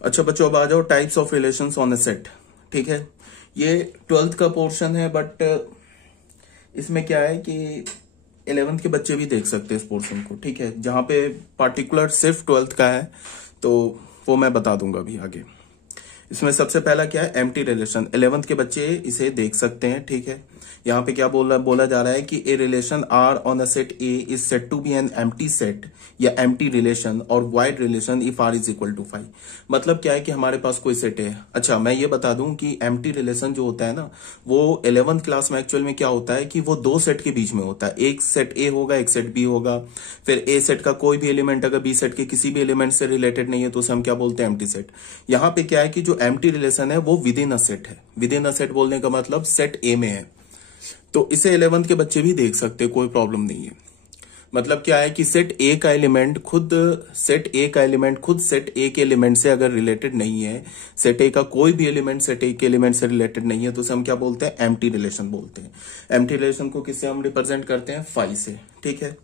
अच्छा बच्चों, अब आ जाओ types of relations on a set. ठीक है, ये 12th का पोर्शन है, बट इसमें क्या है कि 11th के बच्चे भी देख सकते हैं इस पोर्शन को। ठीक है, जहां पे पार्टिकुलर सिर्फ 12th का है तो वो मैं बता दूंगा अभी आगे। इसमें सबसे पहला क्या है, एम्प्टी रिलेशन। 11th के बच्चे इसे देख सकते हैं। ठीक है, यहाँ पे क्या बोला जा रहा है कि A relation R on a set A is set to be an empty set या एम्प्टी रिलेशन और void relation if R is equal to 5। मतलब क्या है कि हमारे पास कोई सेट है। अच्छा, मैं ये बता दूं कि एम्प्टी रिलेशन जो होता है ना, वो 11th क्लास में एक्चुअल में क्या होता है कि वो दो सेट के बीच में होता है। एक सेट ए होगा, एक सेट बी होगा। फिर ए सेट का कोई भी एलिमेंट अगर बी सेट के किसी भी एलिमेंट से रिलेटेड नहीं है तो उसे हम क्या बोलते हैं, एम्प्टी सेट। यहाँ पे क्या है कि जो एम्प्टी रिलेशन है वो विद इन अ सेट है। विद इन अ सेट बोलने का मतलब सेट ए में है, तो इसे 11th के बच्चे भी देख सकते हैं, कोई प्रॉब्लम नहीं है। मतलब क्या है कि सेट ए का एलिमेंट खुद सेट ए के एलिमेंट से अगर रिलेटेड नहीं है, सेट ए का कोई भी एलिमेंट सेट ए के एलिमेंट से रिलेटेड नहीं है, तो उसे हम क्या बोलते हैं, एम्प्टी रिलेशन बोलते हैं। एम्प्टी रिलेशन को किससे हम रिप्रेजेंट करते हैं, 5 से। ठीक है,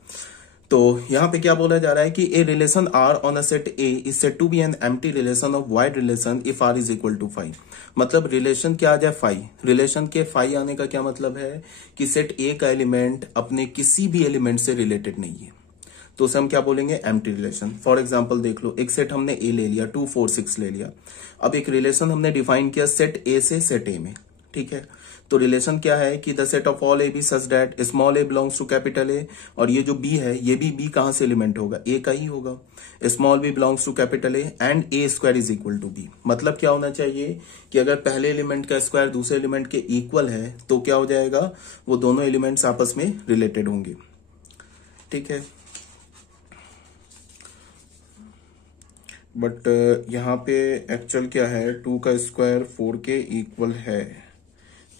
तो यहां पे क्या बोला जा रहा है कि A relation R on a set A is set to be an empty relation of void relation if R is equal to 5। मतलब रिलेशन क्या आ जाए, 5। रिलेशन के 5 आने का क्या मतलब है कि सेट ए का एलिमेंट अपने किसी भी एलिमेंट से रिलेटेड नहीं है, तो उसे हम क्या बोलेंगे, एम्प्टी रिलेशन। फॉर एग्जाम्पल देख लो, एक सेट हमने ए ले लिया, 2 4 6 ले लिया। अब एक रिलेशन हमने डिफाइन किया सेट ए से सेट ए में। ठीक है, तो रिलेशन क्या है कि the set of all A B such that small A belongs to capital A, और ये जो बी है ये भी बी कहां से एलिमेंट होगा, ए का ही होगा। Small B belongs to capital A and A square is equal to B. मतलब क्या होना चाहिए कि अगर पहले एलिमेंट का स्क्वायर दूसरे एलिमेंट के इक्वल है तो क्या हो जाएगा, वो दोनों एलिमेंट्स आपस में रिलेटेड होंगे। ठीक है, बट यहाँ पे एक्चुअल क्या है, 2 का स्क्वायर 4 के इक्वल है,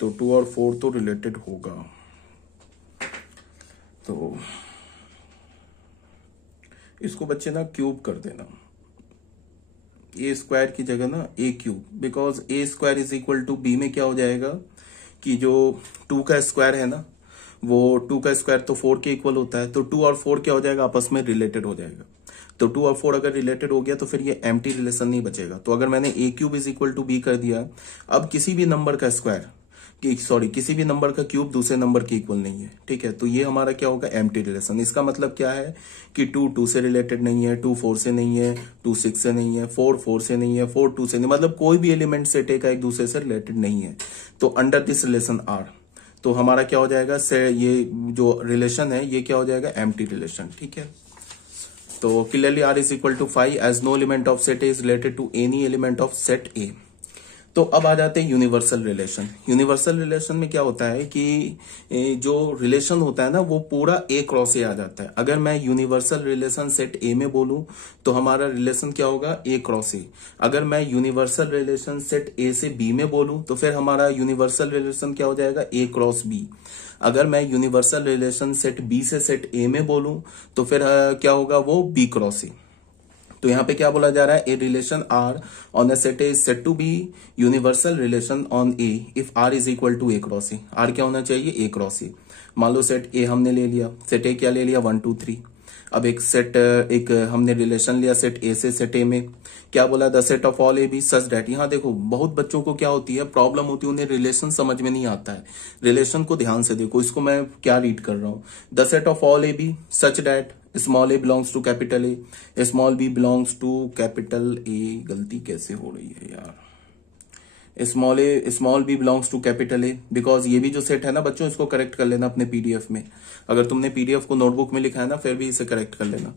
तो 2 और 4 तो रिलेटेड होगा। तो इसको बच्चे ना क्यूब कर देना, ए स्क्वायर की जगह ना A cube, because A square is equal to B में क्या हो जाएगा कि जो 2 का स्क्वायर है ना, वो 2 का स्क्वायर तो 4 के इक्वल होता है, तो 2 और 4 क्या हो जाएगा, आपस में रिलेटेड हो जाएगा। तो 2 और 4 अगर रिलेटेड हो गया तो फिर ये एम्प्टी रिलेशन नहीं बचेगा। तो अगर मैंने A cube is equal to B कर दिया, अब किसी भी नंबर का स्क्वायर किसी भी नंबर का क्यूब दूसरे नंबर के इक्वल नहीं है। ठीक है, तो ये हमारा क्या होगा, एम्प्टी रिलेशन। इसका मतलब क्या है कि 2 2 से रिलेटेड नहीं है, 2 4 से नहीं है, 2 6 से नहीं है, 4 4 से नहीं है, 4 2 से नहीं, मतलब कोई भी एलिमेंट सेट ए का एक दूसरे से रिलेटेड नहीं है। तो अंडर दिस रिलेशन आर, तो हमारा क्या हो जाएगा, से ये जो रिलेशन है ये क्या हो जाएगा, एम्प्टी रिलेशन। ठीक है, तो clearly R is equal to 5 as no element of set A is related to any element of set A. तो अब आ जाते हैं यूनिवर्सल रिलेशन। यूनिवर्सल रिलेशन में क्या होता है कि जो रिलेशन होता है ना वो पूरा ए क्रॉस ए आ जाता है। अगर मैं यूनिवर्सल रिलेशन सेट ए में बोलूं तो हमारा रिलेशन क्या होगा, ए क्रॉस ए। अगर मैं यूनिवर्सल रिलेशन सेट ए से बी में बोलूं तो फिर हमारा यूनिवर्सल रिलेशन क्या हो जाएगा, ए क्रॉस बी। अगर मैं यूनिवर्सल रिलेशन सेट बी से सेट ए में बोलूं तो फिर क्या होगा, वो बी क्रॉस ए। तो यहां पे क्या बोला जा रहा है, A relation R on a set A is set to be universal relation on A if R is equal to A cross A. R क्या होना चाहिए, ए क्रॉस ए। मान लो सेट ए हमने ले लिया, सेट ए क्या ले लिया, 1 2 3। अब एक हमने रिलेशन लिया सेट ए से सेट ए में, क्या बोला, the set of all A B such that. यहाँ देखो बहुत बच्चों को क्या होती है, प्रॉब्लम होती है, उन्हें रिलेशन समझ में नहीं आता है। रिलेशन को ध्यान से देखो, इसको मैं क्या रीड कर रहा हूं, the set of all A B such that small A belongs to capital A, small B belongs to capital A. गलती कैसे हो रही है यार, small B belongs to capital A, because ये भी जो सेट है ना बच्चों, इसको करेक्ट कर लेना अपने पीडीएफ में। अगर तुमने पीडीएफ को नोटबुक में लिखा है ना, फिर भी इसे करेक्ट कर लेना।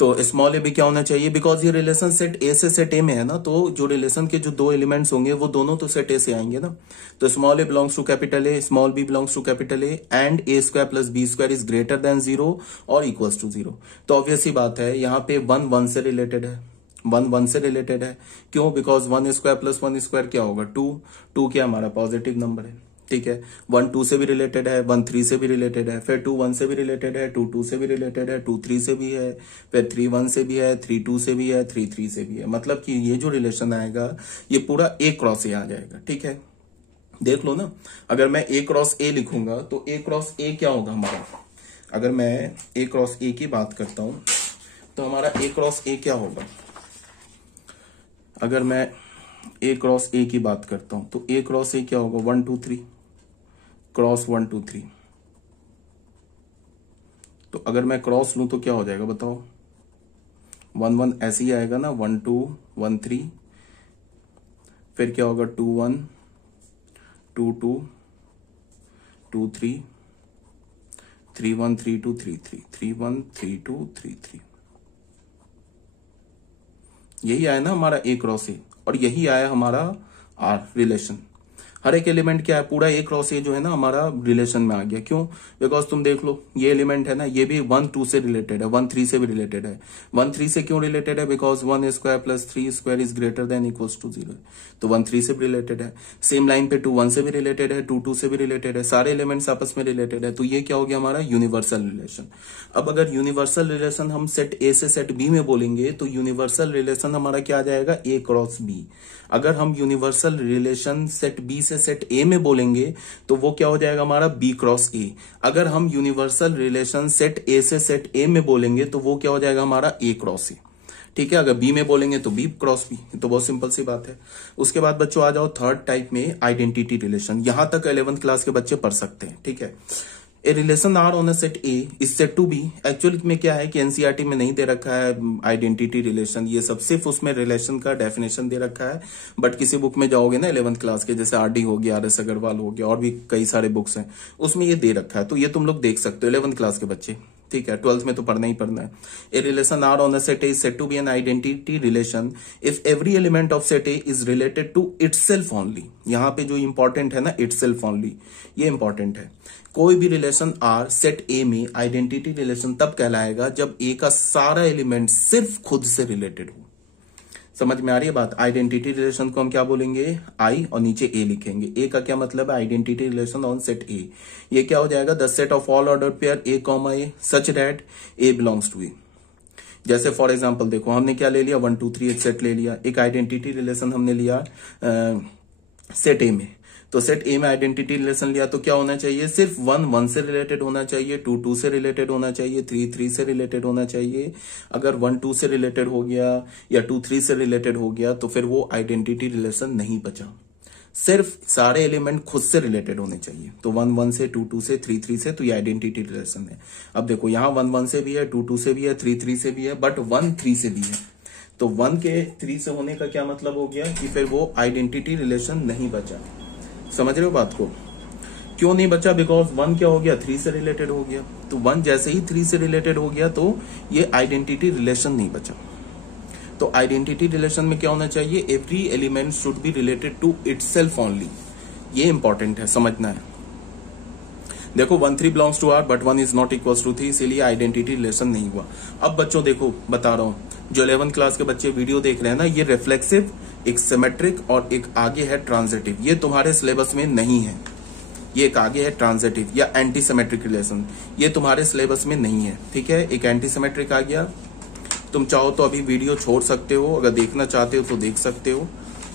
तो स्मॉल ए भी क्या होना चाहिए, बिकॉज ये रिलेशन सेट ए से सेट ए में है ना, तो जो रिलेशन के जो दो एलिमेंट्स होंगे वो दोनों तो सेट ए से आएंगे ना। तो small A belongs to capital A, small B belongs to capital A and A square plus B square is greater than 0 और इक्वल्स टू 0। तो ऑब्वियस ही बात है, यहाँ पे 1 1 से रिलेटेड है, 1 1 से रिलेटेड है। क्यों, बिकॉज 1 स्क्वायर प्लस 1 स्क्वायर क्या होगा, 2। 2 क्या हमारा पॉजिटिव नंबर है। ठीक है, 1 2 से भी रिलेटेड है, 1 3 से भी रिलेटेड है, फिर 2 1 से भी रिलेटेड है, 2 2 से भी रिलेटेड है, 2 3 से भी है, फिर 3 1 से भी है, 3 2 से भी है, 3 3 से भी है। मतलब कि ये जो रिलेशन आएगा ये पूरा ए क्रॉस ए आ जाएगा। ठीक है, देख लो ना, अगर मैं ए क्रॉस ए लिखूंगा तो ए क्रॉस ए क्या होगा हमारा, अगर मैं ए क्रॉस ए की बात करता हूं तो हमारा ए क्रॉस ए क्या होगा। अगर मैं ए क्रॉस ए की बात करता हूं तो ए क्रॉस ए क्या होगा, 1 2 3 क्रॉस 1 2 3। तो अगर मैं क्रॉस लूं तो क्या हो जाएगा बताओ, 1 1 ऐसे ही आएगा ना, 1 2 1 3, फिर क्या होगा 2 1 2 2 2 3 3 1 3 2 3 3 3 1 3 2 3 3। यही आया ना हमारा ए क्रॉस ए, और यही आया हमारा आर रिलेशन। हर एक एलिमेंट क्या है, पूरा ए क्रॉस ए जो है ना हमारा रिलेशन में आ गया। क्यों? बिकॉज तुम देख लो ये एलिमेंट है ना, ये भी 1 2 से रिलेटेड है, 1 3 से भी रिलेटेड है। 1 3 से क्यों रिलेटेड है? Because 1 square plus 3 square is greater than equals to 0, तो 1 3 से भी रिलेटेड है। सेम लाइन पे 2 1 से भी रिलेटेड है, 2 2 से भी रिलेटेड है, सारे एलिमेंट्स आपस में रिलेटेड है। तो ये क्या हो गया हमारा यूनिवर्सल रिलेशन। अब अगर यूनिवर्सल रिलेशन हम सेट ए से सेट बी में बोलेंगे तो यूनिवर्सल रिलेशन हमारा क्या आ जाएगा, ए क्रॉस बी। अगर हम यूनिवर्सल रिलेशन सेट बी से सेट ए में बोलेंगे तो वो क्या हो जाएगा हमारा, बी क्रॉस ए। अगर हम यूनिवर्सल रिलेशन सेट ए से सेट ए में बोलेंगे तो वो क्या हो जाएगा हमारा, ए क्रॉस ए। ठीक है, अगर बी में बोलेंगे तो बी क्रॉस बी। तो बहुत सिंपल सी बात है। उसके बाद बच्चों आ जाओ थर्ड टाइप में, आइडेंटिटी रिलेशन। यहां तक 11th क्लास के बच्चे पढ़ सकते हैं। ठीक है, A relation R on a set A is set to be. Actually में क्या है कि एनसीईआरटी में नहीं दे रखा है आइडेंटिटी रिलेशन, ये सब सिर्फ उसमें रिलेशन का डेफिनेशन दे रखा है। बट किसी बुक में जाओगे ना 11th क्लास के, जैसे आरडी हो गया, RS अग्रवाल हो गया, और भी कई सारे बुक्स हैं, उसमें ये दे रखा है। तो ये तुम लोग देख सकते हो 11th क्लास के बच्चे। ठीक है, 12th में तो पढ़ना ही पढ़ना है। A relation R on a set A is set to be an identity relation if every element of set A is related to itself only. यहाँ पे जो इंपॉर्टेंट है ना, इटसेल्फ ओनली, ये इंपॉर्टेंट है। कोई भी रिलेशन आर सेट ए में आइडेंटिटी रिलेशन तब कहलाएगा जब ए का सारा एलिमेंट सिर्फ खुद से रिलेटेड हो। समझ में आ रही है बात? आइडेंटिटी रिलेशन को हम क्या बोलेंगे, आई, और नीचे ए लिखेंगे। ए का क्या मतलब है, identity relation on set A. ये क्या हो जाएगा, the set of all order pair A comma A such that A belongs to A. जैसे फॉर एग्जाम्पल देखो, हमने क्या ले लिया, 1 2 3 एक सेट ले लिया, एक आइडेंटिटी रिलेशन हमने लिया सेट ए में। तो सेट ए में आइडेंटिटी रिलेशन लिया तो क्या होना चाहिए, सिर्फ 1 1 से रिलेटेड होना चाहिए, 2 2 से रिलेटेड होना चाहिए, 3 3 से रिलेटेड होना चाहिए। अगर 1 2 से रिलेटेड हो गया या 2 3 से रिलेटेड हो गया तो फिर वो आइडेंटिटी रिलेशन नहीं बचा। सिर्फ सारे एलिमेंट खुद से रिलेटेड होने चाहिए। तो 1 1 से, 2 2 से, 3 3 से, तो ये आइडेंटिटी रिलेशन है। अब देखो यहाँ 1 1 से भी है, 2 2 से भी है, 3 3 से भी है, बट 1 3 से भी है। तो 1 के 3 से होने का क्या मतलब हो गया कि फिर वो आइडेंटिटी रिलेशन नहीं बचा। समझ रहे हो बात को? क्यों नहीं बचा? बिकॉज 1 क्या हो गया, 3 से रिलेटेड हो गया। तो 1 जैसे ही 3 से रिलेटेड हो गया तो ये आइडेंटिटी रिलेशन नहीं बचा। तो आइडेंटिटी रिलेशन में क्या होना चाहिए, every element should be related to itself only. ये इंपॉर्टेंट है, समझना है। देखो 1 3 belongs to R but 1 is not equal to 3, इसीलिए आइडेंटिटी रिलेशन नहीं हुआ। अब बच्चों देखो बता रहा हूं, जो 11th क्लास के बच्चे वीडियो देख रहे हैं ना, ये रिफ्लेक्सिव, एक सिमेट्रिक और एक आगे है ट्रांजिटिव। ये तुम्हारे सिलेबस में नहीं है। ये एक आगे है ट्रांजिटिव या एंटी सिमेट्रिक रिलेशन, ये तुम्हारे सिलेबस में नहीं है। ठीक है, एक एंटी सिमेट्रिक आ गया। तुम चाहो तो अभी वीडियो छोड़ सकते हो, अगर देखना चाहते हो तो देख सकते हो।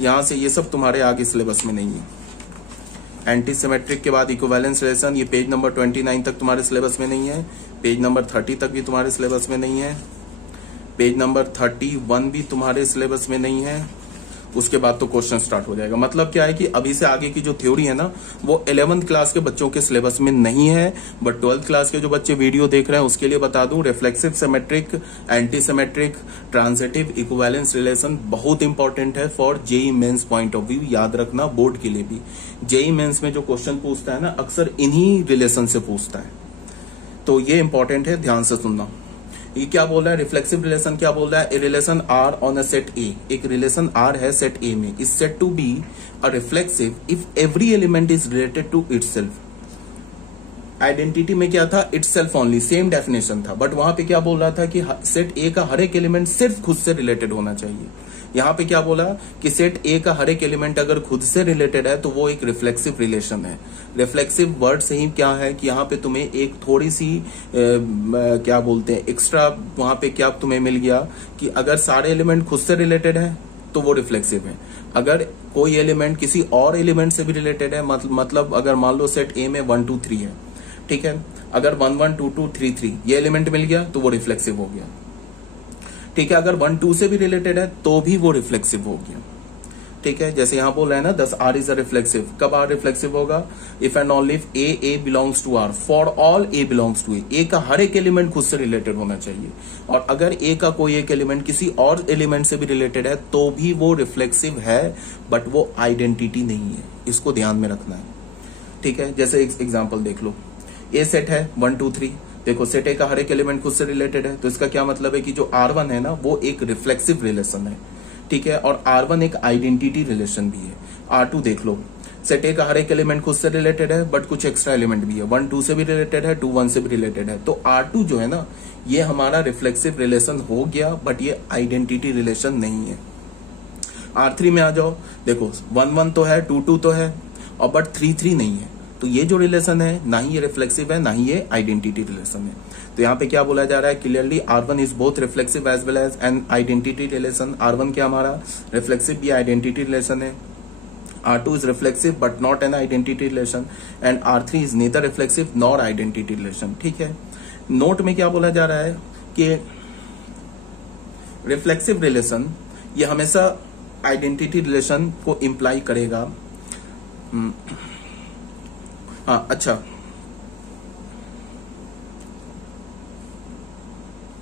यहां से ये सब तुम्हारे आगे सिलेबस में नहीं है। एंटी सिमेट्रिक के बाद इक्विवेलेंस रिलेशन, ये पेज नंबर 29 तक तुम्हारे सिलेबस में नहीं है। पेज नंबर 30 तक भी तुम्हारे सिलेबस में नहीं है। पेज नंबर 31 भी तुम्हारे सिलेबस में नहीं है। उसके बाद तो क्वेश्चन स्टार्ट हो जाएगा। मतलब क्या है कि अभी से आगे की जो थ्योरी है ना, वो 11th क्लास के बच्चों के सिलेबस में नहीं है। बट 12th क्लास के जो बच्चे वीडियो देख रहे हैं उसके लिए बता दूं, reflexive symmetric, anti symmetric, transitive, equivalence relation बहुत इंपॉर्टेंट है for JEE Mains point of view. याद रखना, बोर्ड के लिए भी। जेई मेंस में जो क्वेश्चन पूछता है ना, अक्सर इन्हीं रिलेशन से पूछता है। तो ये इंपॉर्टेंट है, ध्यान से सुनना। ये क्या बोल रहा है, रिफ्लेक्सिव रिलेशन क्या बोल रहा है, A relation R on a set A. एक रिलेशन आर है सेट ए में, is set to be a reflexive if every element is related to itself. Identity में क्या था, इटसेल्फ ओनली, सेम डेफिनेशन था। बट वहां पे क्या बोल रहा था कि सेट ए का हर एक एलिमेंट सिर्फ खुद से रिलेटेड होना चाहिए। यहां पे क्या बोला कि सेट ए का हर एक एलिमेंट अगर खुद से रिलेटेड है तो वो एक रिफ्लेक्सिव रिलेशन है। रिफ्लेक्सिव वर्ड से ही क्या है कि यहाँ पे तुम्हें एक थोड़ी सी क्या बोलते हैं, एक्स्ट्रा वहां पे क्या तुम्हें मिल गया कि अगर सारे एलिमेंट खुद से रिलेटेड है तो वो रिफ्लेक्सिव है। अगर कोई एलिमेंट किसी और एलिमेंट से भी रिलेटेड है, मतलब अगर मान लो सेट ए में 1 2 3 है, ठीक है, अगर 1 1 2 2 3 3 ये एलिमेंट मिल गया तो वो रिफ्लेक्सिव हो गया। ठीक है, अगर 1 2 से भी रिलेटेड है तो भी वो रिफ्लेक्सिव हो गया। ठीक है, जैसे यहां बोल रहे हैं ना 10 R इज अ रिफ्लेक्सिव, कब R रिफ्लेक्सिव होगा? If and only if A belongs to R, for all A belongs to A का हर एक एलिमेंट खुद से रिलेटेड होना चाहिए, और अगर A का कोई एक एलिमेंट किसी और एलिमेंट से भी रिलेटेड है तो भी वो रिफ्लेक्सिव है, बट वो आइडेंटिटी नहीं है, इसको ध्यान में रखना है। ठीक है, जैसे एग्जाम्पल देख लो, A सेट है 1 2 3, देखो सेट A का हर एक एलिमेंट खुद से रिलेटेड है, तो इसका क्या मतलब है कि जो R1 है ना वो एक रिफ्लेक्सिव रिलेशन है। ठीक है, और R1 एक आइडेंटिटी रिलेशन भी है। R2 देख लो, सेट A का हर एक एलिमेंट खुद से रिलेटेड है, बट कुछ एक्स्ट्रा एलिमेंट भी है, 1 2 से भी रिलेटेड है, 2 1 से भी रिलेटेड है, तो R2 जो है ना ये हमारा रिफ्लेक्सिव रिलेशन हो गया, बट ये आइडेंटिटी रिलेशन नहीं है। R3 में आ जाओ, देखो 1 1 तो है, 2 2 तो है, और बट 3 3 नहीं है, तो ये जो रिलेशन है ना ही ये रिफ्लेक्सिव है ना ही ये आइडेंटिटी रिलेशन है। तो यहाँ पे क्या बोला जा रहा है? Clearly R1 is both reflexive as well as an identity relation. R1 क्या हमारा रिफ्लेक्सिव भी आइडेंटिटी रिलेशन है, R2 is reflexive but not an identity relation, and R3 is neither reflexive nor identity relation. ठीक है, note में क्या बोला जा रहा है कि रिफ्लेक्सिव रिलेशन ये हमेशा आइडेंटिटी रिलेशन को इंप्लाई करेगा। हाँ, अच्छा,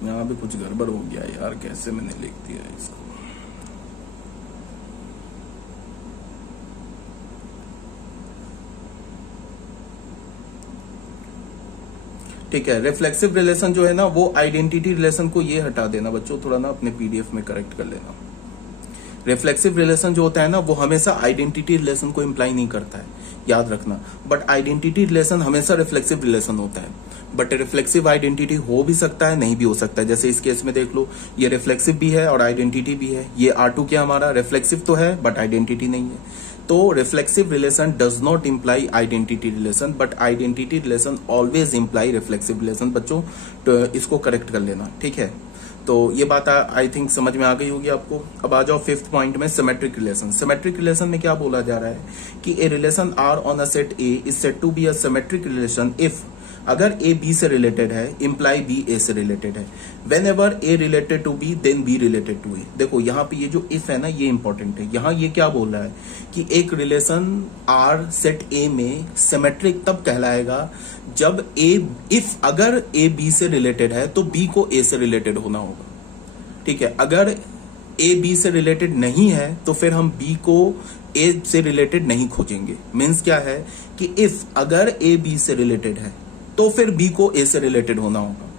यहाँ भी कुछ गड़बड़ हो गया यार, कैसे मैंने लिख दिया इसको। ठीक है, रिफ्लेक्सिव रिलेशन जो है ना वो आइडेंटिटी रिलेशन को ये हटा देना बच्चों, थोड़ा ना अपने पीडीएफ में करेक्ट कर लेना। रिफ्लेक्सिव रिलेशन जो होता है ना वो हमेशा आइडेंटिटी रिलेशन को इंप्लाई नहीं करता है, याद रखना, बट आइडेंटिटी रिलेशन हमेशा रिफ्लेक्सिव रिलेशन होता है। बट रिफ्लेक्सिव आइडेंटिटी हो भी सकता है, नहीं भी हो सकता है। जैसे इस केस में देख लो, ये रिफ्लेक्सिव भी है और आइडेंटिटी भी है। ये R2 क्या हमारा रिफ्लेक्सिव तो है बट आइडेंटिटी नहीं है। तो reflexive relation does not imply identity relation, but identity relation always imply reflexive relation. बच्चों तो इसको करेक्ट कर लेना। ठीक है, तो ये बात आई थिंक समझ में आ गई होगी आपको। अब आ जाओ 5th पॉइंट में, सिमेट्रिक रिलेशन। सिमेट्रिक रिलेशन में क्या बोला जा रहा है कि A relation R on a set A is said to be a symmetric relation if, अगर ए बी से रिलेटेड है इंप्लाई बी ए से रिलेटेड है, whenever A related to B then B related to A. देखो यहाँ पे ये जो इफ है ना ये इंपॉर्टेंट है। यहाँ ये क्या बोल रहा है कि एक रिलेशन आर सेट ए में सिमेट्रिक तब कहलाएगा जब ए, इफ अगर ए बी से रिलेटेड है तो बी को ए से रिलेटेड होना होगा। ठीक है, अगर ए बी से रिलेटेड नहीं है तो फिर हम बी को ए से रिलेटेड नहीं खोजेंगे। मीन्स क्या है कि इफ अगर ए बी से रिलेटेड है तो फिर बी को ए से रिलेटेड होना होगा,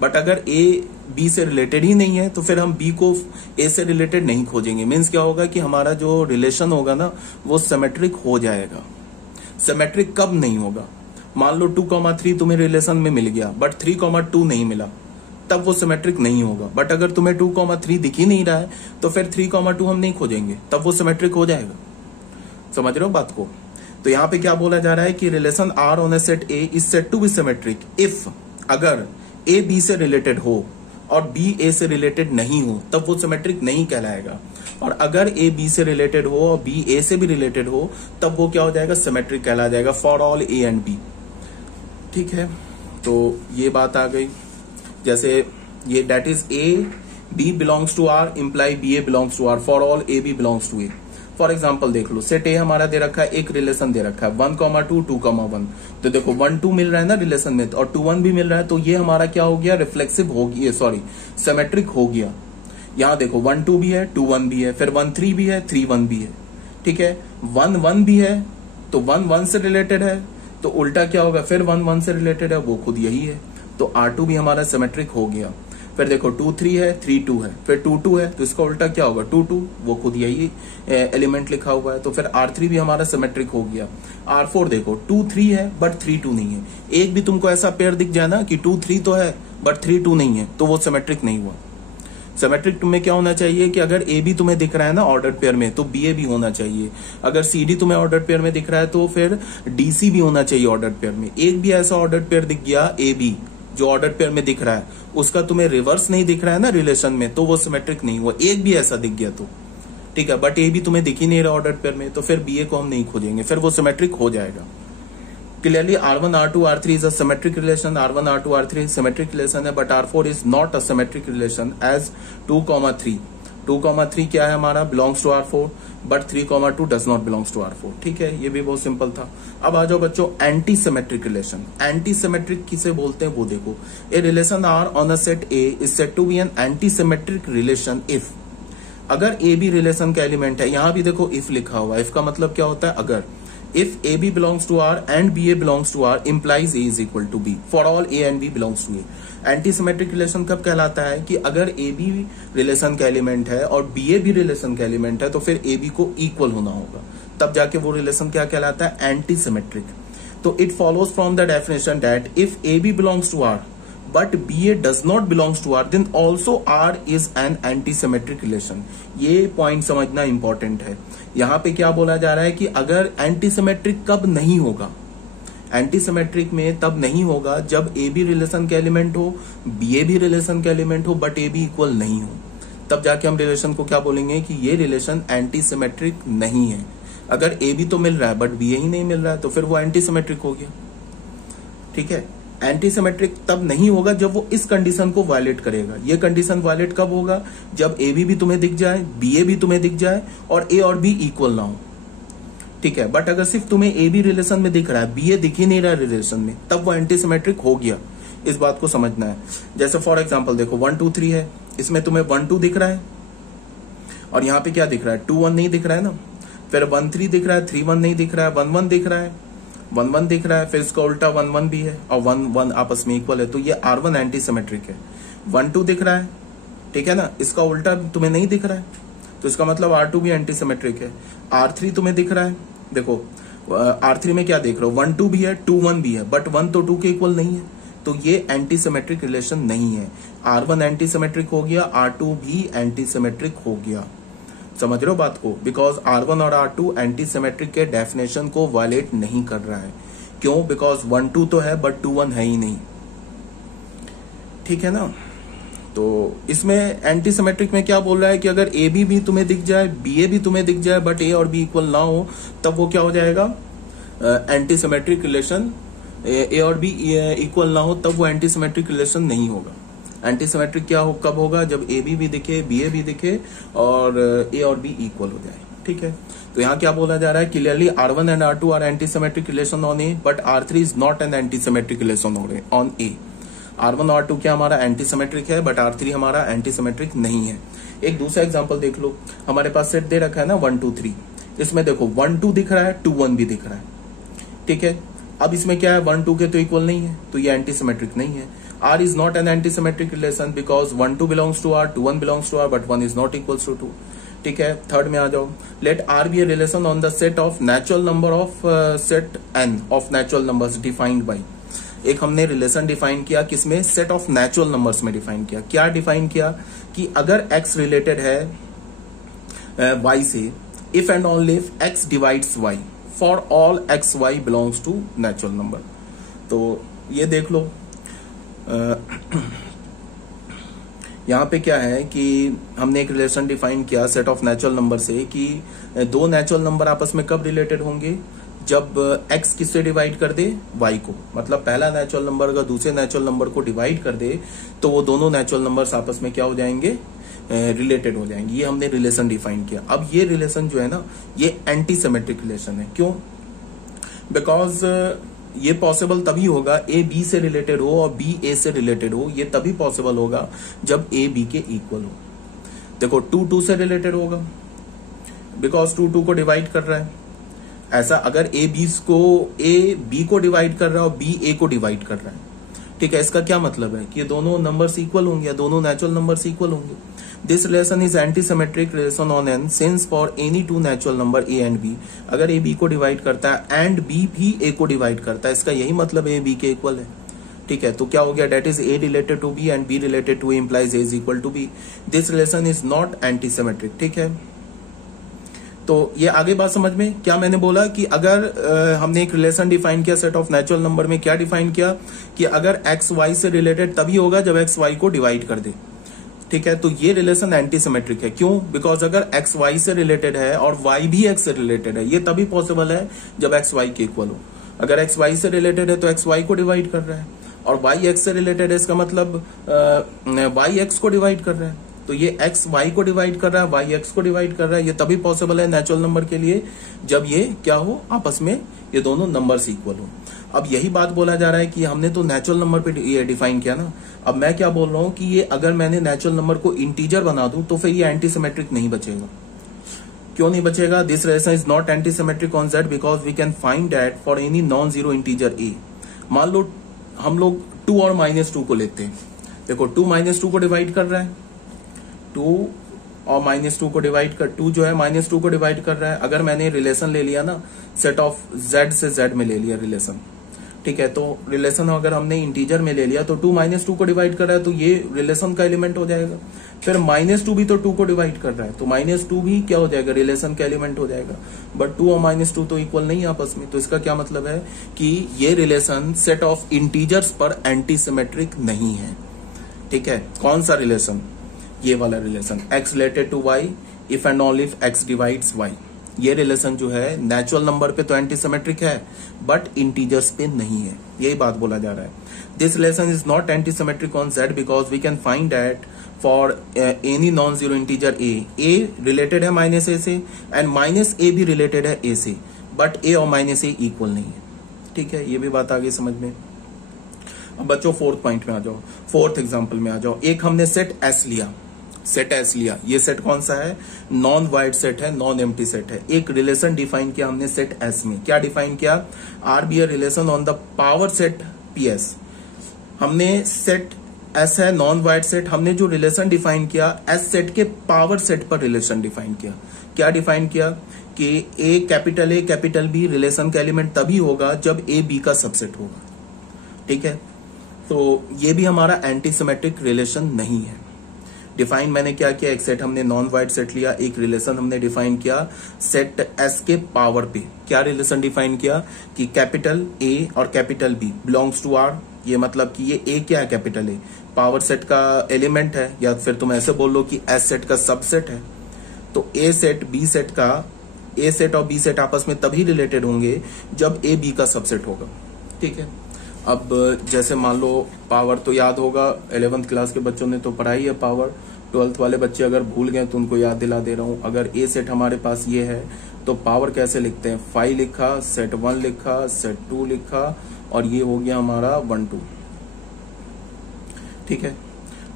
बट अगर ए बी से रिलेटेड ही नहीं है तो फिर हम बी को ए से रिलेटेड नहीं खोजेंगे। मीन्स क्या होगा कि हमारा जो रिलेशन होगा ना वो सिमेट्रिक हो जाएगा। सिमेट्रिक कब नहीं होगा? मान लो 2,3 तुम्हें रिलेशन में मिल गया बट 3,2 नहीं मिला, तब वो सिमेट्रिक नहीं होगा। बट अगर तुम्हें 2,3 दिख ही नहीं रहा है तो फिर 3,2 हम नहीं खोजेंगे, तब वो सिमेट्रिक हो जाएगा। समझ रहे हो बात को? तो यहाँ पे क्या बोला जा रहा है कि relation R on a set A is said to be symmetric if, अगर ए बी से रिलेटेड हो और बी ए से रिलेटेड नहीं हो तब वो सिमेट्रिक नहीं कहलाएगा, और अगर ए बी से रिलेटेड हो और बी ए से भी रिलेटेड हो तब वो क्या हो जाएगा? सिमेट्रिक कहला जाएगा for all A and B. ठीक है, तो ये बात आ गई। जैसे ये that is A B belongs to R imply B A belongs to R for all A B belongs to A. For example देख लो, सेट ए हमारा दे रखा है, एक रिलेशन दे रखा है 1,2 2,1, तो देखो 1 2 मिल रहा है ना रिलेशन में, और 2 1 भी मिल रहा है, तो ये हमारा क्या हो गया? रिफ्लेक्सिव हो गया, सॉरी सिमेट्रिक हो गया। यहाँ देखो 1 2 भी है, 2 1 भी है, फिर 1 3 भी है, 3 1 भी है। ठीक है, 1 1 भी है तो 1 1 से रिलेटेड है, तो उल्टा क्या होगा? फिर 1 1 से रिलेटेड है, वो खुद यही है, तो R2 भी हमारा सिमेट्रिक हो गया। फिर देखो 2 3 है, 3 2 है, फिर 2 2 है, तो इसका उल्टा क्या होगा? 2 2, वो खुद यही एलिमेंट लिखा हुआ है, तो फिर R3 भी हमारा सिमेट्रिक हो गया। R4 देखो 2 3 है बट 3 2 नहीं है। एक भी तुमको ऐसा पेयर दिख जाए ना कि 2 3 तो है बट 3 2 नहीं है, तो वो सिमेट्रिक नहीं हुआ। सिमेट्रिक तुम्हें क्या होना चाहिए कि अगर ए बी तुम्हें दिख रहा है ना ऑर्डर पेयर में तो बी ए भी होना चाहिए। अगर सी डी तुम्हें ऑर्डर पेयर में दिख रहा है तो फिर डी सी भी होना चाहिए ऑर्डर पेयर में। एक भी ऐसा ऑर्डर पेयर दिख गया ए बी जो ऑर्डर पेयर में दिख रहा है, उसका तुम्हें रिवर्स नहीं दिख रहा है ना रिलेशन में, तो वो सिमेट्रिक नहीं हुआ। एक भी ऐसा दिख गया तो ठीक है, बट ए भी तुम्हें दिख ही नहीं रहा ऑर्डर पेयर में, तो फिर बी ए को हम नहीं खोजेंगे, फिर वो सिमेट्रिक हो जाएगा। Clearly R1 R2 R3 is a symmetric relation, R1 R2 R3 symmetric relation है, but R4 is not a symmetric relation as 2,3 2,3 क्या है हमारा, belongs to R4, but 3,2 does not belongs to R4। ठीक है, ये भी बहुत सिंपल था। अब आ जाओ बच्चों anti symmetric relation. Anti symmetric किसे बोलते हैं वो देखो, A relation R on a set A is said to be an anti symmetric relation if, अगर ए बी रिलेशन का एलिमेंट है, यहां भी देखो इफ लिखा हुआ है, इफ का मतलब क्या होता है अगर, if A B belongs to R and B A belongs to R implies A is equal to B for all A and B belongs to A. Anti symmetric relation कब कहलाता है कि अगर ए बी रिलेशन का element है और B ए भी relation का एलिमेंट है तो फिर ए बी को इक्वल होना होगा, तब जाके वो रिलेशन क्या कहलाता है, एंटी सिमेट्रिक। तो it follows from the definition that if A B belongs to R but BA does not belongs to R, then also R is an anti-symmetric relation। ये पॉइंट समझना इंपॉर्टेंट है। यहां पे क्या बोला जा रहा है कि अगर एंटी सिमेट्रिक कब नहीं होगा, एंटी सिमेट्रिक में तब नहीं होगा जब ए बी रिलेशन का एलिमेंट हो, बी ए भी रिलेशन का एलिमेंट हो, बट ए बी इक्वल नहीं हो, तब जाके हम रिलेशन को क्या बोलेंगे कि ये रिलेशन एंटी सिमेट्रिक नहीं है। अगर ए बी तो मिल रहा है बट बी ए ही नहीं मिल रहा है तो फिर वो एंटी सिमेट्रिक हो गया। ठीक है, एंटी सिमेट्रिक तब नहीं होगा जब वो इस कंडीशन को वायलेट करेगा। ये कंडीशन वायलेट कब होगा, जब ए बी भी तुम्हें दिख जाए, बी ए भी तुम्हें दिख जाए और ए और बी इक्वल ना हो। ठीक है, बट अगर सिर्फ तुम्हें ए बी रिलेशन में दिख रहा है, बी ए दिख ही नहीं रहा रिलेशन में, तब वो एंटी सिमेट्रिक हो गया। इस बात को समझना है। जैसे फॉर एग्जाम्पल देखो 1 2 3 है, इसमें तुम्हें 1 2 दिख रहा है और यहाँ पे क्या दिख रहा है, 2 1 नहीं दिख रहा है ना, फिर 1 3 दिख रहा है, 3 1 नहीं दिख रहा है, 1 1 दिख रहा है, 1 1 दिख रहा है, फिर इसका उल्टा 1 1 भी है और 1 1 आपस में इक्वल है, तो ये R1 एंटी सिमेट्रिक है। 1 2 दिख रहा है, ठीक है ना, इसका उल्टा तुम्हें नहीं दिख रहा है तो इसका मतलब R2 भी एंटी सिमेट्रिक है। R3 तुम्हें दिख रहा है, देखो R3 में क्या देख रहे हो, 1 2 भी है, 2 1 भी है, बट 1 तो 2 के इक्वल नहीं है, तो ये एंटी सिमेट्रिक रिलेशन नहीं है। R1 एंटी सिमेट्रिक हो गया, R2 भी एंटी सिमेट्रिक हो गया। समझ रहे हो बात को, बिकॉज R1 और R2 एंटी सिमेट्रिक के डेफिनेशन को वायलेट नहीं कर रहा है। क्यों, बिकॉज 1 2 तो है बट 2 1 है ही नहीं। ठीक है ना, तो इसमें एंटी सिमेट्रिक में क्या बोल रहा है कि अगर ए बी भी तुम्हें दिख जाए, बी ए भी तुम्हें दिख जाए, बट ए और बी इक्वल ना हो, तब वो क्या हो जाएगा, एंटी सिमेट्रिक रिलेशन। ए और बी इक्वल ना हो तब वो एंटी सिमेट्रिक रिलेशन नहीं होगा। एंटी सिमेट्रिक क्या हो, कब होगा, जब ए बी भी दिखे, बी ए भी दिखे और ए और बी इक्वल हो जाए। ठीक है, तो यहाँ क्या बोला जा रहा है, clearly R1 and R2 are anti symmetric relation on A, but R3 is not an anti symmetric relation on A. R1 और R2 क्या हमारा एंटी सिमेट्रिक है, बट R3 हमारा एंटी सिमेट्रिक नहीं है। एक दूसरा एग्जाम्पल देख लो, हमारे पास सेट दे रखा है ना 1 2 3, इसमें देखो 1 2 दिख रहा है, 2 1 भी दिख रहा है। ठीक है, अब इसमें क्या है, 1 2 के तो इक्वल नहीं है, तो ये एंटी सिमेट्रिक नहीं है। R is not an anti-symmetric relation because 1 2 belongs to R, 2 1 belongs to R, but 1 is not equals to 2. ठीक है, थर्ड में आ जाओ, let R be a relation on the set of natural number of set n of natural numbers defined by। एक हमने relation define किया किसमें, set of natural numbers में define किया। क्या डिफाइन किया कि अगर x रिलेटेड है y से, if and only if x divides y for all x y belongs to natural number. तो ये देख लो, यहाँ पे क्या है कि हमने एक रिलेशन डिफाइन किया सेट ऑफ नेचुरल नंबर से कि दो नेचुरल नंबर आपस में कब रिलेटेड होंगे, जब x किससे डिवाइड कर दे, y को। मतलब पहला नेचुरल नंबर अगर दूसरे नेचुरल नंबर को डिवाइड कर दे तो वो दोनों नेचुरल नंबर्स आपस में क्या हो जाएंगे, रिलेटेड हो जाएंगे। ये हमने रिलेशन डिफाइन किया। अब ये रिलेशन जो है ना, ये एंटी सिमेट्रिक रिलेशन है। क्यों, बिकॉज ये पॉसिबल तभी होगा ए बी से रिलेटेड हो और बी ए से रिलेटेड हो, ये तभी पॉसिबल होगा जब ए बी के इक्वल हो। देखो 2 2 से रिलेटेड होगा बिकॉज 2 2 को डिवाइड कर रहा है। ऐसा अगर ए बी को डिवाइड कर रहा है और बी ए को डिवाइड कर रहा है, ठीक है, इसका क्या मतलब है कि ये दोनों नंबर्स इक्वल होंगे, दोनों नेचुरल नंबर्स इक्वल होंगे। This relation is anti symmetric relation on N since for any two natural number A and B. अगर ए बी को डिवाइड करता है एंड बी भी ए को डिवाइड करता है, इसका यही मतलब ए बी के इक्वल है। ठीक है, तो क्या हो गया, that is A related to B and B related to A implies A is equal to B. This relation is not anti symmetric. ठीक है, तो ये आगे बात समझ में। क्या मैंने बोला कि अगर हमने एक रिलेशन डिफाइन किया सेट ऑफ नेचुरल नंबर में, क्या डिफाइन किया कि अगर एक्स वाई से रिलेटेड तभी होगा जब एक्स वाई को डिवाइड कर दे। ठीक है, तो ये रिलेशन एंटी सिमेट्रिक है। क्यों, बिकॉज अगर एक्स वाई से रिलेटेड है और वाई भी एक्स से रिलेटेड है, ये तभी पॉसिबल है जब एक्स वाई के इक्वल हो। अगर एक्स वाई से रिलेटेड है तो एक्स वाई को डिवाइड कर रहा है, और वाई एक्स से रिलेटेड है इसका मतलब वाई एक्स को डिवाइड कर रहा है। तो ये एक्स वाई को डिवाइड कर रहा है, वाई एक्स को डिवाइड कर रहा है। ये तभी पॉसिबल है नेचुरल नंबर के लिए जब ये क्या हो, आपस में ये दोनों नंबर्स इक्वल हो। अब यही बात बोला जा रहा है कि हमने तो नेचुरल नंबर पे ये डिफाइन किया ना, अब मैं क्या बोल रहा हूं कि ये अगर मैंने नेचुरल नंबर को इंटीजर बना दूं तो फिर ये एंटी सिमेट्रिक नहीं बचेगा। क्यों नहीं बचेगा? This relation is not anti symmetric on Z because we can find that for any non zero integer A. मान लो हम लोग 2 और -2 को लेते हैं। देखो 2 -2 को डिवाइड कर रहा है, 2 और -2 को डिवाइड कर, 2 जो है -2 को डिवाइड कर रहा है। अगर मैंने रिलेशन ले लिया ना, सेट ऑफ z से z में ले लिया रिलेशन, ठीक है, तो रिलेशन अगर हमने इंटीजर में ले लिया तो 2 -2 को डिवाइड कर रहा है तो ये रिलेशन का एलिमेंट हो जाएगा। फिर -2 भी तो 2 को डिवाइड कर रहा है तो -2 भी क्या हो जाएगा, रिलेशन का एलिमेंट हो जाएगा। बट 2 और -2 तो इक्वल नहीं है आपस में, तो इसका क्या मतलब है कि ये रिलेशन सेट ऑफ इंटीजर्स पर एंटी सिमेट्रिक नहीं है। ठीक है, कौन सा रिलेशन? ये वाला relation, x related to y if and only if x divides y। ये रिलेशन जो है नेचुरल नंबर पे तो एंटी सिमेट्रिक है बट इंटीजर्स पे नहीं है, यही बात बोला जा रहा है। This relation is not anti symmetric on z because we can find that for any non zero integer a related है -a से एंड -a भी रिलेटेड है a से, बट a और -a इक्वल नहीं है। ठीक है, ये भी बात आ गई समझ में। अब बच्चों फोर्थ पॉइंट में आ जाओ, फोर्थ एग्जाम्पल में आ जाओ। एक हमने सेट S लिया, सेट S लिया। ये सेट कौन सा है? नॉन वाइड सेट है, नॉन एम्प्टी सेट है। एक रिलेशन डिफाइन किया हमने सेट S में। क्या डिफाइन किया? R be a relation on the power set PS। हमने सेट S है नॉन वाइड सेट, हमने जो रिलेशन डिफाइन किया S सेट के पावर सेट पर रिलेशन डिफाइन किया। क्या डिफाइन किया कि A कैपिटल B रिलेशन का एलिमेंट तभी होगा जब A B का सबसेट होगा। ठीक है, तो ये भी हमारा एंटी सिमेट्रिक रिलेशन नहीं है। डिफाइन मैंने क्या किया, एक सेट हमने नॉन वाइड सेट लिया, एक रिलेशन हमने डिफाइन किया सेट S के पावर पे। क्या रिलेशन डिफाइन किया कि कैपिटल A और capital B belongs to R। ये मतलब कि ये A क्या है, कैपिटल A पावर सेट का एलिमेंट है, या फिर तुम ऐसे बोल लो कि S सेट का सबसेट है। तो A सेट B सेट का, A सेट और B सेट आपस में तभी रिलेटेड होंगे जब A B का सबसेट होगा। ठीक है, अब जैसे मान लो पावर तो याद होगा, 11th क्लास के बच्चों ने तो पढ़ाई है पावर। 12th वाले बच्चे अगर भूल गए तो उनको याद दिला दे रहा हूं। अगर ए सेट हमारे पास ये है तो पावर कैसे लिखते हैं? 5 लिखा, सेट 1 लिखा, सेट 2 लिखा, और ये हो गया हमारा 1 2। ठीक है,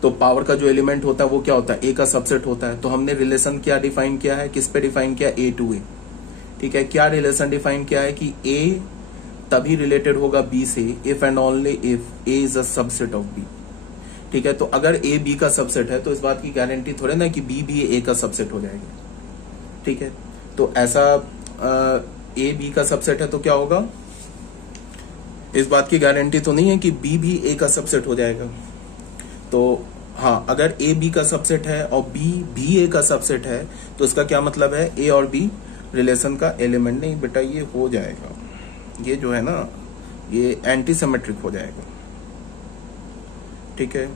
तो पावर का जो एलिमेंट होता है वो क्या होता है? ए का सबसेट होता है। तो हमने रिलेशन क्या डिफाइन किया है, किस पे डिफाइन किया? A to A। ठीक है, क्या रिलेशन डिफाइन किया है कि A तभी रिलेटेड होगा B से if and only if A is a subset of B। ठीक है, तो अगर A B का सबसेट है तो इस बात की गारंटी थोड़े ना कि B भी A का सबसेट हो जाएगा। ठीक है, तो ऐसा A B का सबसेट है तो क्या होगा? इस बात की गारंटी तो नहीं है कि B भी A का सबसेट हो जाएगा। तो हाँ, अगर A B का सबसेट है और B भी A का सबसेट है तो इसका क्या मतलब है? A और B रिलेशन का एलिमेंट नहीं बेटा, ये हो जाएगा, ये जो है ना ये एंटी सिमेट्रिक हो जाएगा। ठीक है,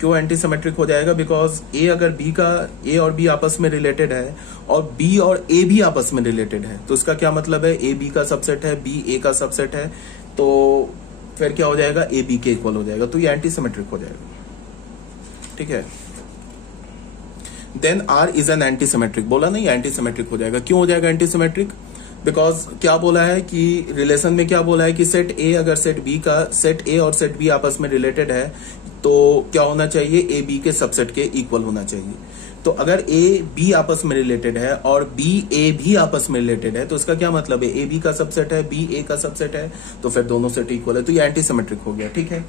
क्यों एंटी सिमेट्रिक हो जाएगा? बिकॉज A अगर B का, A और B आपस में रिलेटेड है और B और A भी आपस में रिलेटेड है, तो इसका क्या मतलब है? A B का सबसेट है, B A का सबसेट है, तो फिर क्या हो जाएगा? A B के इक्वल हो जाएगा, तो ये एंटी सिमेट्रिक हो जाएगा। ठीक है, then R is an anti symmetric. बोला नहीं एंटी सिमेट्रिक हो जाएगा। क्यों हो जाएगा एंटी सिमेट्रिक? बिकॉज क्या बोला है कि रिलेशन में क्या बोला है कि सेट A अगर सेट B का, सेट A और सेट B आपस में रिलेटेड है तो क्या होना चाहिए? A B के सबसेट के इक्वल होना चाहिए। तो अगर A B आपस में रिलेटेड है और B A भी आपस में रिलेटेड है तो इसका क्या मतलब है? A B का सबसेट है, B A का सबसेट है, तो फिर दोनों सेट इक्वल है, तो ये एंटी सिमेट्रिक हो गया। ठीक है,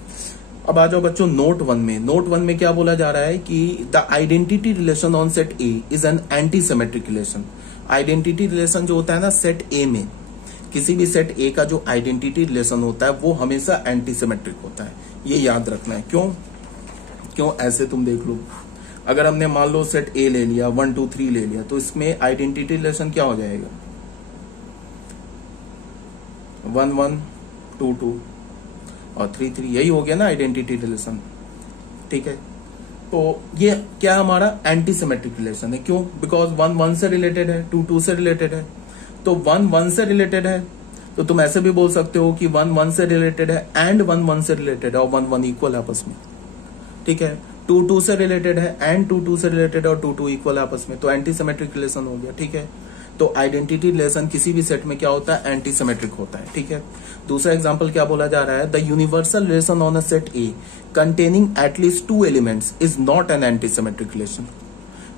अब आ जाओ बच्चों नोट 1 में। नोट 1 में क्या बोला जा रहा है कि the identity relation on set A is an anti symmetric relation. Identity relation जो होता है ना सेट A में, किसी भी सेट A का जो आइडेंटिटी रिलेशन होता है वो हमेशा एंटी सिमेट्रिक होता है, ये याद रखना है। क्यों ऐसे तुम देख लो, अगर हमने मान लो सेट A ले लिया, 1 2 3 ले लिया, तो इसमें आइडेंटिटी रिलेशन क्या हो जाएगा? 1 1 2 2 और 3 3, यही हो गया ना आइडेंटिटी रिलेशन। ठीक है, तो ये क्या हमारा एंटी सिमेट्रिक रिलेशन है। क्यों? बिकॉज 1 1 से रिलेटेड है, 2 2 से रिलेटेड है। तो 1 1 से रिलेटेड है तो तुम ऐसे भी बोल सकते हो कि 1 1 से रिलेटेड है एंड 1 1 से रिलेटेड है और 1 1 इक्वल है आपस में, ठीक है। 2 2 से रिलेटेड है एंड 2 2 से रिलेटेड है और 2 2 इक्वल है आपस में, तो एंटी सिमेट्रिक रिलेशन हो गया, ठीक है। तो आइडेंटिटी रिलेशन किसी भी सेट में क्या होता है, एंटी सिमेट्रिक होता है, ठीक है। दूसरा एग्जांपल क्या बोला जा रहा है, the universal relation on a set A containing at least 2 elements is not an anti symmetric relation,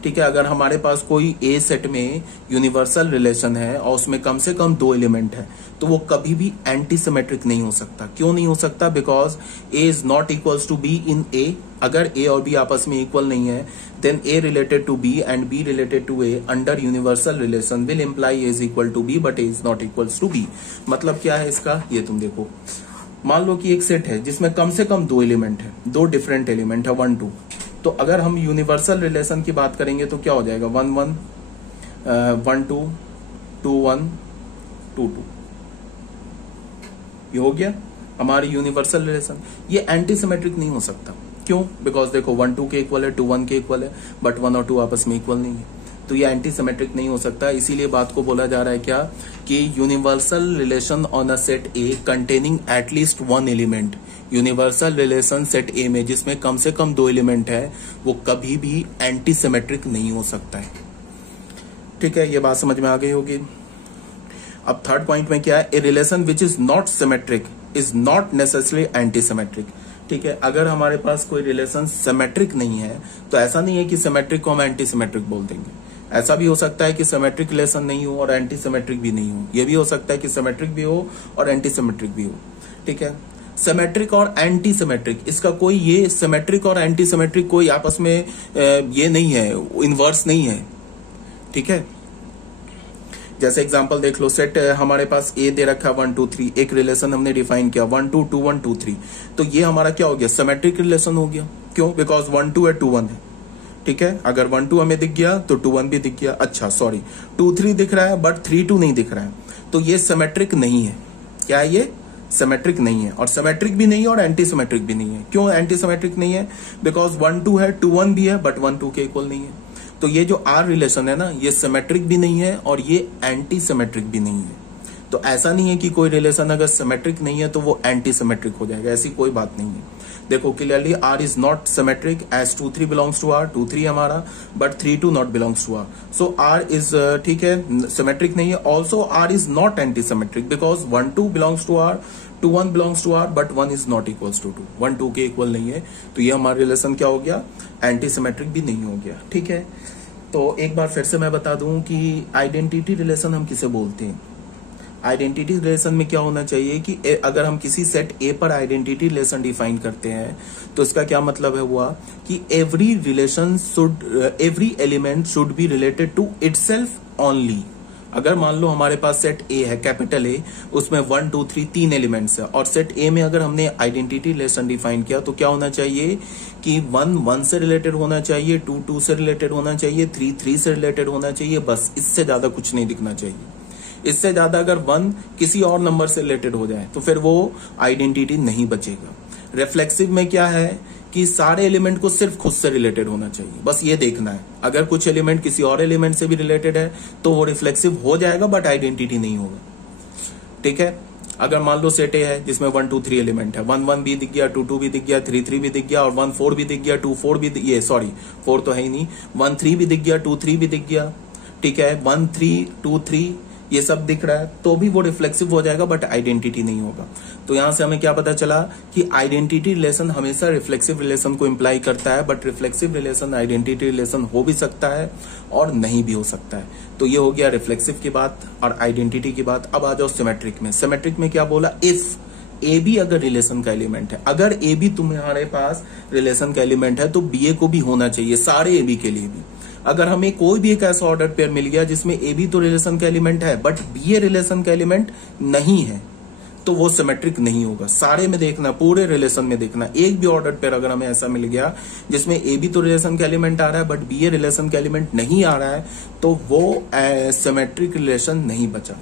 ठीक है। अगर हमारे पास कोई ए सेट में यूनिवर्सल रिलेशन है और उसमें कम से कम 2 एलिमेंट है, तो वो कभी भी एंटी सिमेट्रिक नहीं हो सकता। क्यों नहीं हो सकता? Because A is not equals to B in A. अगर ए और बी आपस में इक्वल नहीं है, then A related to B and B related to A under universal relation will imply A is equal to B but A is not equals to B. मतलब क्या है इसका, ये तुम देखो, मान लो कि एक सेट है जिसमें कम से कम 2 एलिमेंट है, 2 डिफरेंट एलिमेंट है 1 2, तो अगर हम यूनिवर्सल रिलेशन की बात करेंगे तो क्या हो जाएगा, 1 1 1 2 2 1 2 2, ये हो गया हमारी यूनिवर्सल रिलेशन। ये एंटी सिमेट्रिक नहीं हो सकता। क्यों? बिकॉज देखो 1 2 के इक्वल है, 2 1 के इक्वल है, बट 1 और 2 आपस में इक्वल नहीं है, तो ये एंटी सिमेट्रिक नहीं हो सकता। इसीलिए बात को बोला जा रहा है क्या, कि universal relation on a set A containing at least 1 element, universal relation set A में जिसमें कम से कम 2 एलिमेंट है, वो कभी भी एंटी सिमेट्रिक नहीं हो सकता है, ठीक है। ये बात समझ में आ गई होगी। अब थर्ड पॉइंट में क्या है, A relation which is not symmetric is not necessary anti symmetric, ठीक है। अगर हमारे पास कोई रिलेशन सिमेट्रिक नहीं है, तो ऐसा नहीं है कि सिमेट्रिक को हम एंटी सिमेट्रिक बोल देंगे। ऐसा भी हो सकता है कि सिमेट्रिक रिलेशन नहीं हो और एंटी सिमेट्रिक भी नहीं हो। ये भी हो सकता है कि सिमेट्रिक भी हो और एंटी सिमेट्रिक भी हो, ठीक है। सिमेट्रिक और एंटी सिमेट्रिक, इसका कोई, ये सिमेट्रिक और एंटी सिमेट्रिक कोई आपस में ये नहीं है, इनवर्स नहीं है, ठीक है। जैसे एग्जांपल देख लो, सेट हमारे पास ए दे रखा 1 2 3, एक रिलेशन हमने डिफाइन किया 1 2 2 1 2 3, तो ये हमारा क्या हो गया, सिमेट्रिक रिलेशन हो गया। क्यों? बिकॉज 1 2 है 2 1 है, ठीक है। अगर 1 2 हमें दिख गया तो 2 1 भी दिख गया। अच्छा सॉरी, 2 3 दिख रहा है बट 3 2 नहीं दिख रहा है, तो ये सिमेट्रिक नहीं है। क्या है ये? सिमेट्रिक नहीं है, और सिमेट्रिक भी नहीं है और एंटी सिमेट्रिक भी नहीं है। क्यों एंटी सिमेट्रिक नहीं है? बिकॉज 1 2 है, 2 1 भी है, बट 1 2 के इक्वल नहीं है। तो ये जो आर रिलेशन है ना, ये सिमेट्रिक भी नहीं है और ये एंटी सिमेट्रिक भी नहीं है। तो ऐसा नहीं है कि कोई रिलेशन अगर सिमेट्रिक नहीं है तो वो एंटी सिमेट्रिक हो जाएगा, ऐसी कोई बात नहीं है। देखो clearly, R is not symmetric as 2 3 belongs to R, 2 3 हमारा, but 3 2 not belongs to R. So R is, ठीक है, सिमेट्रिक नहीं है। Also R is not anti symmetric because 1 2 belongs to R, 2 1 belongs to R, but 1 is not equals to 2, 1 2 के equal नहीं है। तो ये हमारा रिलेशन क्या हो गया, एंटी सिमेट्रिक भी नहीं हो गया, ठीक है। तो एक बार फिर से मैं बता दूं कि आइडेंटिटी रिलेशन हम किसे बोलते हैं। आइडेंटिटी रिलेशन में क्या होना चाहिए कि अगर हम किसी सेट ए पर आइडेंटिटी रिलेशन डिफाइन करते हैं, तो इसका क्या मतलब है हुआ कि every relation should, every element should be related to itself only. अगर मान लो हमारे पास सेट ए है, कैपिटल ए, उसमें 1 2 3 3 एलिमेंट्स है, और सेट ए में अगर हमने आइडेंटिटी रिलेशन डिफाइन किया तो क्या होना चाहिए कि 1 1 से रिलेटेड होना चाहिए, 2 2 से रिलेटेड होना चाहिए, 3 3 से रिलेटेड होना चाहिए, बस इससे ज्यादा कुछ नहीं दिखना चाहिए। इससे ज्यादा अगर 1 किसी और नंबर से रिलेटेड हो जाए तो फिर वो आइडेंटिटी नहीं बचेगा। रिफ्लेक्सिव में क्या है कि सारे एलिमेंट को सिर्फ खुद से रिलेटेड होना चाहिए, बस ये देखना है। अगर कुछ एलिमेंट किसी और एलिमेंट से भी रिलेटेड है तो वो रिफ्लेक्सिव हो जाएगा बट आइडेंटिटी नहीं होगा, ठीक है। अगर मान लो सेट ए है जिसमें 1 2 3 एलिमेंट है, 1 1 भी दिख गया, 2 2 भी दिख गया, 3 3 भी दिख गया, और 1 4 भी दिख गया, 2 4 भी, ये सॉरी 4 तो है ही नहीं, 1 3 भी दिख गया, 2 3 भी दिख गया, ठीक है, 1 3 2 3 ये सब दिख रहा है, तो भी वो रिफ्लेक्सिव हो जाएगा बट आइडेंटिटी नहीं होगा। तो यहां से हमें क्या पता चला कि आइडेंटिटी रिलेशन हमेशा रिफ्लेक्सिव रिलेशन को इंप्लाई करता है, but reflexive relation identity relation हो भी सकता है और नहीं भी हो सकता है। तो ये हो गया रिफ्लेक्सिव की बात और आइडेंटिटी की बात। अब आ जाओ सिमेट्रिक में। सिमेट्रिक में क्या बोला, इफ ए बी अगर रिलेशन का एलिमेंट है, अगर ए बी तुम्हारे पास रिलेशन का एलिमेंट है तो बी ए को भी होना चाहिए, सारे ए बी के लिए भी। अगर हमें कोई भी एक ऐसा ऑर्डर पेयर मिल गया जिसमें ए बी तो रिलेशन का एलिमेंट है बट बी ए रिलेशन का एलिमेंट नहीं है, तो वो सिमेट्रिक नहीं होगा। सारे में देखना, पूरे रिलेशन में देखना, एक भी ऑर्डर पेयर अगर हमें ऐसा मिल गया जिसमें ए बी तो रिलेशन का एलिमेंट आ रहा है बट बी ए रिलेशन का एलिमेंट नहीं आ रहा है, तो वो सिमेट्रिक रिलेशन नहीं बचा।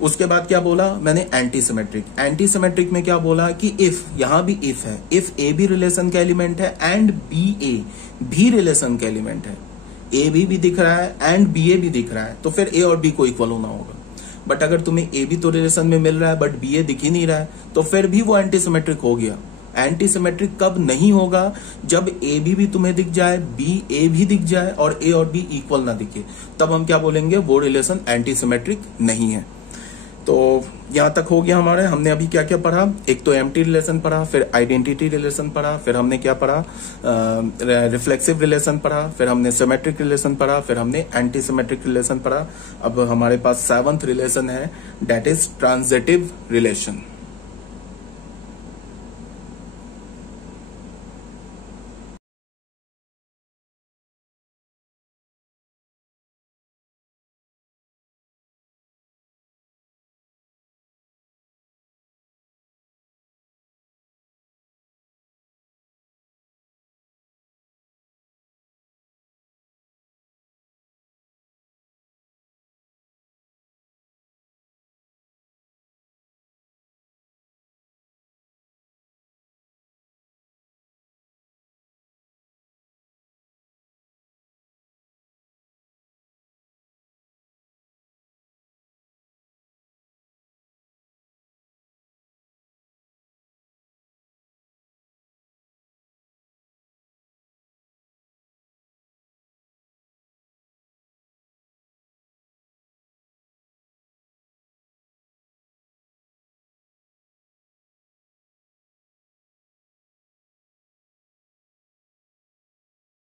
उसके बाद क्या बोला मैंने, एंटी सिमेट्रिक। एंटी सिमेट्रिक में क्या बोला कि इफ, यहां भी इफ है, इफ ए बी रिलेशन का एलिमेंट है एंड बी ए भी रिलेशन का एलिमेंट है, ए बी भी दिख रहा है एंड बी ए भी दिख रहा है, तो फिर ए और बी को इक्वल होना होगा। बट अगर तुम्हें ए बी तो रिलेशन में मिल रहा है बट बी ए दिख ही नहीं रहा है, तो फिर भी वो एंटी सिमेट्रिक हो गया। एंटी सिमेट्रिक कब नहीं होगा? जब ए भी तुम्हें दिख जाए, बी ए भी दिख जाए और ए और बी इक्वल ना दिखे, तब हम क्या बोलेंगे? वो रिलेशन एंटी सिमेट्रिक नहीं है। तो यहां तक हो गया हमारे। हमने अभी क्या क्या पढ़ा? एक तो एम्प्टी रिलेशन पढ़ा, फिर आइडेंटिटी रिलेशन पढ़ा, फिर हमने क्या पढ़ा? रिफ्लेक्सिव रिलेशन पढ़ा, फिर हमने सिमेट्रिक रिलेशन पढ़ा, फिर हमने एंटी सिमेट्रिक रिलेशन पढ़ा। अब हमारे पास 7th रिलेशन है, दैट इज ट्रांजिटिव रिलेशन।